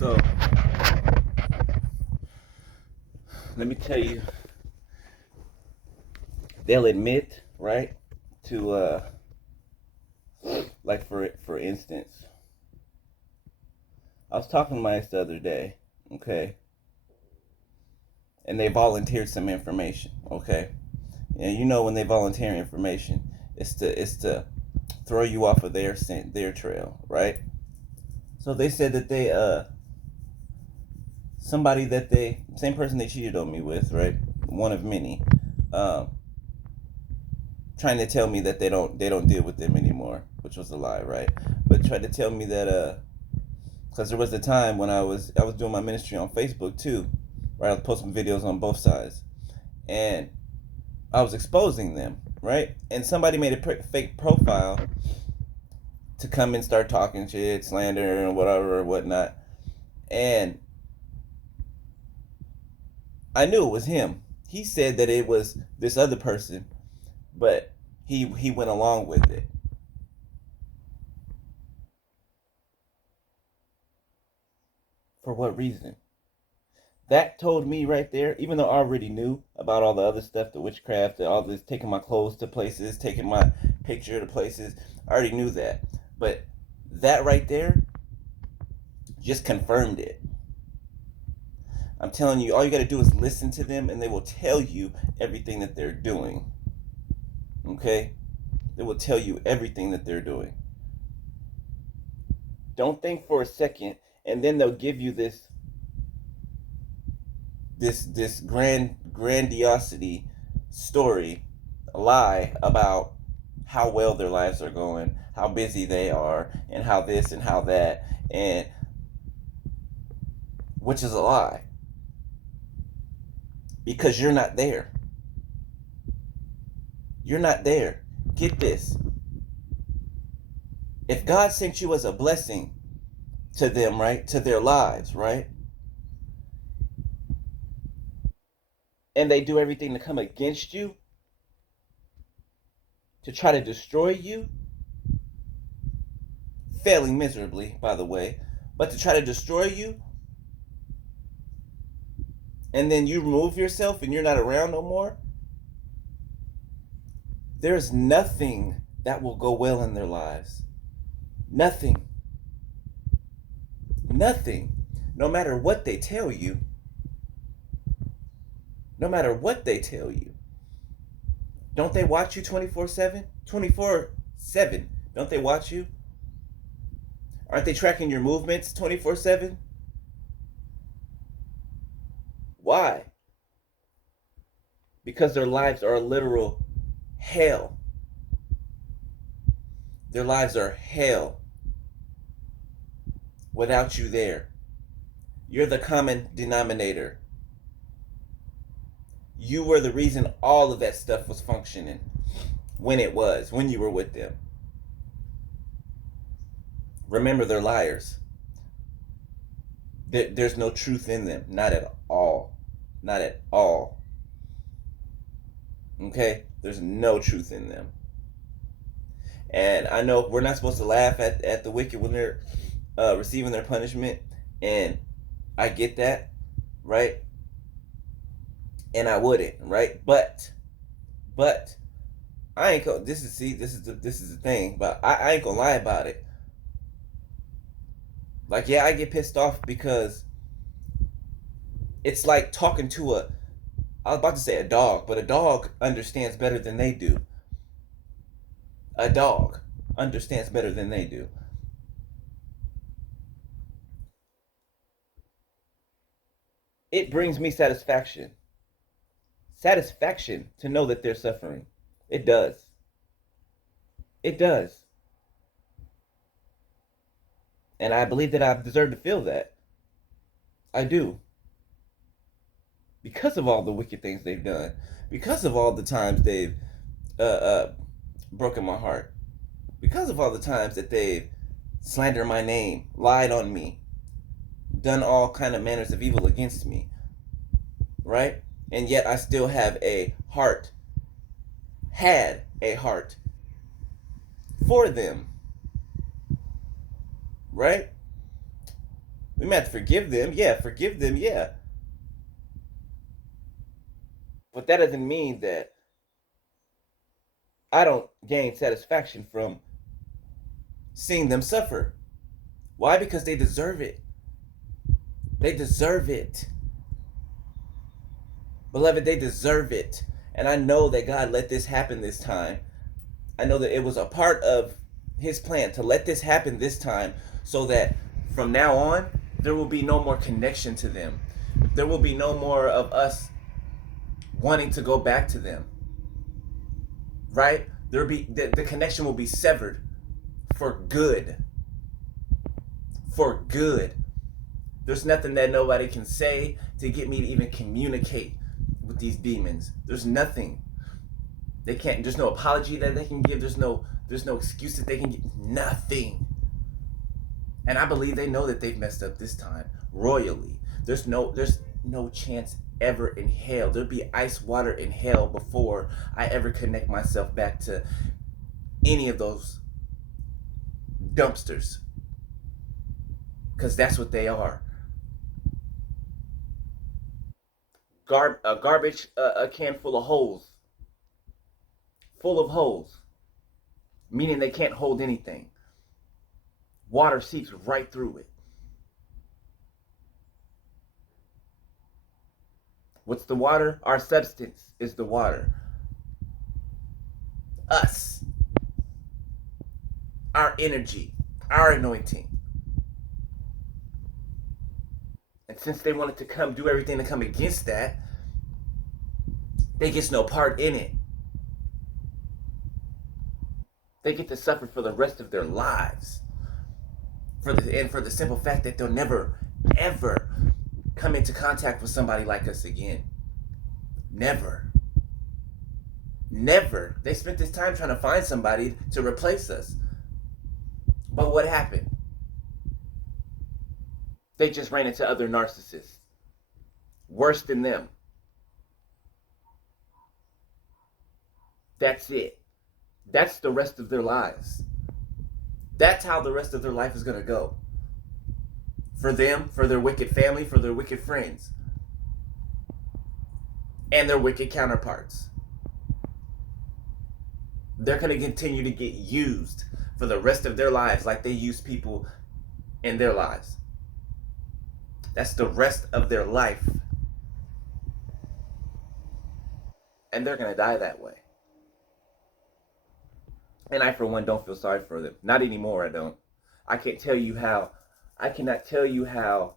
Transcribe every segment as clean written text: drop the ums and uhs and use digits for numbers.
So let me tell you, they'll admit, right, to like for instance, I was talking to my ex the other day, okay, and they volunteered some information, okay, and you know when they volunteer information, it's to throw you off of their trail, right? So they said that they somebody that they same person they cheated on me with, right? One of many, um, trying to tell me that they don't deal with them anymore, which was a lie, right? But tried to tell me that because there was a time when I was doing my ministry on Facebook too, right? I was posting videos on both sides, and I was exposing them, right? And somebody made a fake profile to come and start talking shit, slander, and whatever or whatnot, and I knew it was him. He said that it was this other person, but he went along with it. For what reason? That told me right there, even though I already knew about all the other stuff, the witchcraft, all this, taking my clothes to places, taking my picture to places, I already knew that. But that right there just confirmed it. I'm telling you, all you got to do is listen to them, and they will tell you everything that they're doing. Okay? They will tell you everything that they're doing. Don't think for a second, and then they'll give you this grandiosity story, a lie about how well their lives are going, how busy they are, and how this and how that, and which is a lie because you're not there. You're not there. Get this. If God sent you as a blessing to them, right, to their lives, right, and they do everything to come against you, to try to destroy you, failing miserably, by the way, but to try to destroy you, and then you remove yourself and you're not around no more, there's nothing that will go well in their lives. Nothing. Nothing. No matter what they tell you. No matter what they tell you. Don't they watch you 24/7? 24/7. Don't they watch you? Aren't they tracking your movements 24/7? Why? Because their lives are a literal hell. Their lives are hell without you there. You're the common denominator. You were the reason all of that stuff was functioning when you were with them. Remember, they're liars. There's no truth in them. Not at all. Not at all. Okay? There's no truth in them. And I know we're not supposed to laugh at the wicked when they're receiving their punishment. And I get that, right? And I wouldn't, right? But I ain't gonna. This is the thing. But I ain't gonna lie about it. Like, yeah, I get pissed off because it's like talking to I was about to say a dog, but a dog understands better than they do. A dog understands better than they do. It brings me satisfaction. Satisfaction to know that they're suffering. It does. It does. And I believe that I deserve to feel that. I do. Because of all the wicked things they've done. Because of all the times they've uh, uh, broken my heart. Because of all the times that they've slandered my name, lied on me, done all kind of manners of evil against me, right? And yet I still have a heart, had a heart for them, right? We might have to forgive them. Yeah, forgive them. Yeah. But that doesn't mean that I don't gain satisfaction from seeing them suffer. Why? Because they deserve it. They deserve it. Beloved, they deserve it. And I know that God let this happen this time. I know that it was a part of his plan to let this happen this time so that from now on, there will be no more connection to them. There will be no more of us wanting to go back to them. Right? There'll be the connection will be severed for good. For good. There's nothing that nobody can say to get me to even communicate with these demons. There's nothing. They can't. There's no apology that they can give. There's no excuse that they can get. Nothing. And I believe they know that they've messed up this time royally. There's no chance ever in hell. There'd be ice water in hell before I ever connect myself back to any of those dumpsters. Because that's what they are. Garbage, a can full of holes. Full of holes. Meaning they can't hold anything. Water seeps right through it. What's the water? Our substance is the water. Us. Our energy. Our anointing. And since they wanted to come do everything to come against that, they get no part in it. They get to suffer for the rest of their lives. For the simple fact that they'll never, ever come into contact with somebody like us again. Never. Never. They spent this time trying to find somebody to replace us. But what happened? They just ran into other narcissists. Worse than them. That's it. That's the rest of their lives. That's how the rest of their life is going to go. For them, for their wicked family, for their wicked friends. And their wicked counterparts. They're going to continue to get used for the rest of their lives like they use people in their lives. That's the rest of their life. And they're going to die that way. And I, for one, don't feel sorry for them. Not anymore, I don't. I cannot tell you how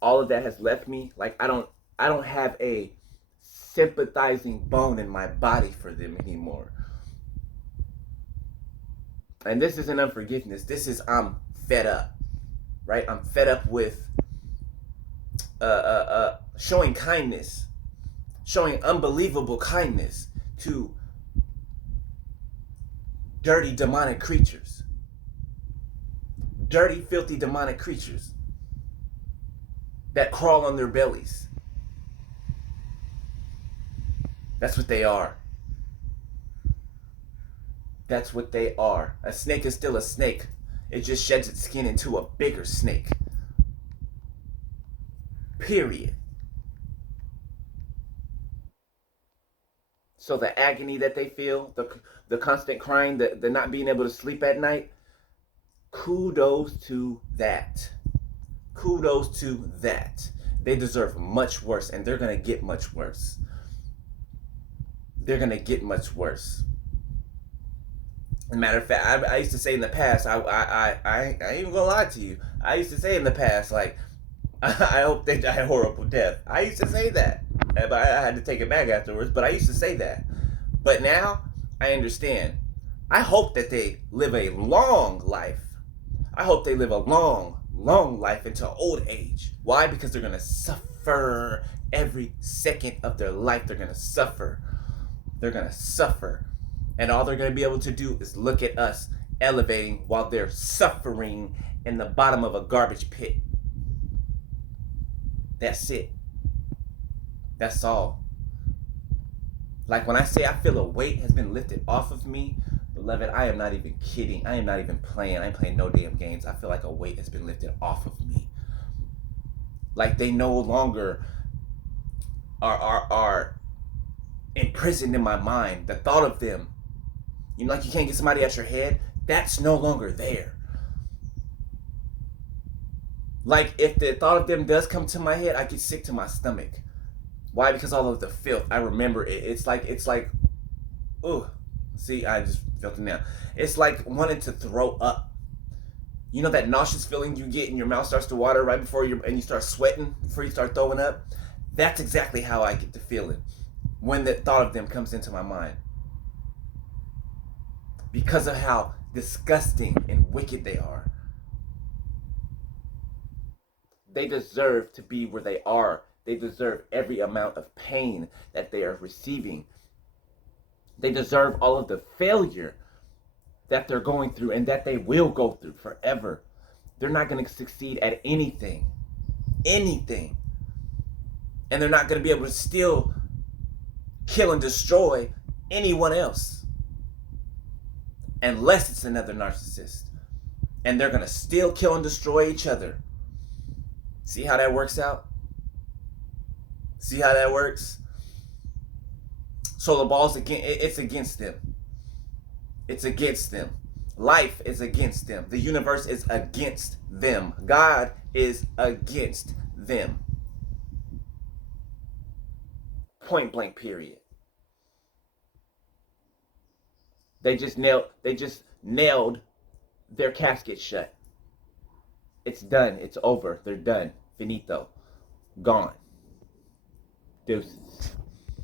all of that has left me. Like, I don't have a sympathizing bone in my body for them anymore. And this isn't unforgiveness. This is I'm fed up. Right? I'm fed up with showing kindness. Showing unbelievable kindness to dirty, demonic creatures. Dirty, filthy, demonic creatures that crawl on their bellies. That's what they are. That's what they are. A snake is still a snake. It just sheds its skin into a bigger snake. Period. So the agony that they feel, the constant crying, the not being able to sleep at night, kudos to that. Kudos to that. They deserve much worse, and they're going to get much worse. They're going to get much worse. As a matter of fact, I used to say in the past, I ain't even going to lie to you. I used to say in the past, like, I hope they die a horrible death. I used to say that. But I had to take it back afterwards, but I used to say that. But now, I understand. I hope that they live a long life. I hope they live a long, long life into old age. Why? Because they're going to suffer every second of their life. They're going to suffer. They're going to suffer. And all they're going to be able to do is look at us elevating while they're suffering in the bottom of a garbage pit. That's it. That's all. Like when I say I feel a weight has been lifted off of me, beloved, I am not even kidding. I am not even playing. I ain't playing no damn games. I feel like a weight has been lifted off of me. Like they no longer are imprisoned in my mind. The thought of them, like you can't get somebody out your head, that's no longer there. Like if the thought of them does come to my head, I get sick to my stomach. Why? Because all of the filth. I remember it. It's like, ooh. See, I just felt it now. It's like wanting to throw up. You know that nauseous feeling you get and your mouth starts to water right before you start sweating before you start throwing up? That's exactly how I get the feeling when the thought of them comes into my mind. Because of how disgusting and wicked they are. They deserve to be where they are. They deserve every amount of pain that they are receiving. They deserve all of the failure that they're going through and that they will go through forever. They're not going to succeed at anything. Anything. And they're not going to be able to still kill and destroy anyone else. Unless it's another narcissist. And they're going to still kill and destroy each other. See how that works out? See how that works? So the ball's it's against them. It's against them. Life is against them. The universe is against them. God is against them. Point blank period. They just nailed their casket shut. It's done. It's over. They're done. Finito. Gone. Deuces.